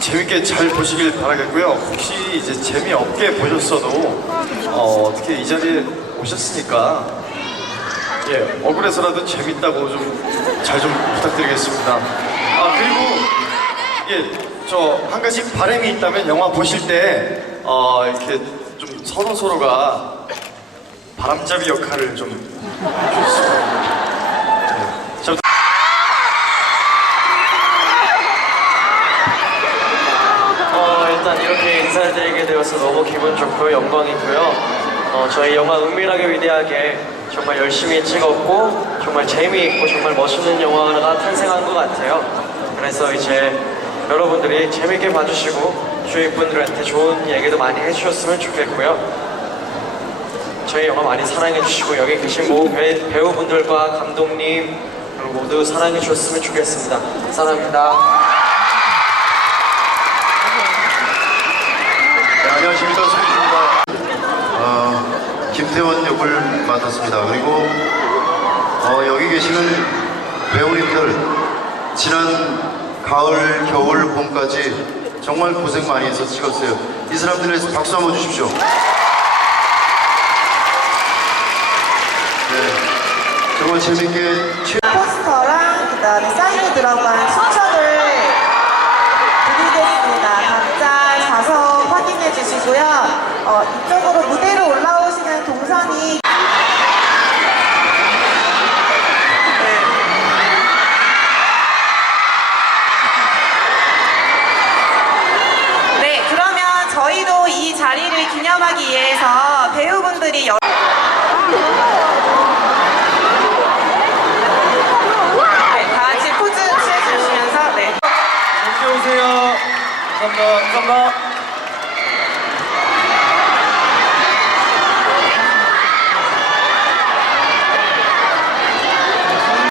재밌게 잘 보시길 바라겠고요. 혹시 이제 재미없게 보셨어도 어, 어떻게 이 자리에 오셨으니까 예 억울해서라도 재밌다고 좀 잘 좀 부탁드리겠습니다. 아 그리고 예 저 한 가지 바람이 있다면 영화 보실 때 어, 이렇게 좀 서로 서로가 바람잡이 역할을 좀 해주시면 인사드리게 되어서 너무 기분 좋고 영광이고요. 어, 저희 영화 은밀하게 위대하게 정말 열심히 찍었고 정말 재미있고 정말 멋있는 영화가 탄생한 것 같아요. 그래서 이제 여러분들이 재밌게 봐주시고 주위 분들한테 좋은 얘기도 많이 해주셨으면 좋겠고요. 저희 영화 많이 사랑해주시고 여기 계신 모든 배, 배우분들과 감독님 모두 사랑해주셨으면 좋겠습니다. 사랑합니다. 네, 안녕하십니까 손입니다. 어, 김태원 역을 맡았습니다. 그리고 어, 여기 계시는 배우님들 지난 가을, 겨울, 봄까지 정말 고생 많이 해서 찍었어요. 이 사람들에 대해서 박수 한번 주십시오. 네, 정말 재밌게 최- 포스터랑 그다음에 어, 이쪽으로 무대로 올라오시는 동선이 네, 그러면 저희도 이 자리를 기념하기 위해서 배우분들이 여... 네, 다 같이 포즈 취해주시면서 네. 오세요. 감사합니다. 감사합니다.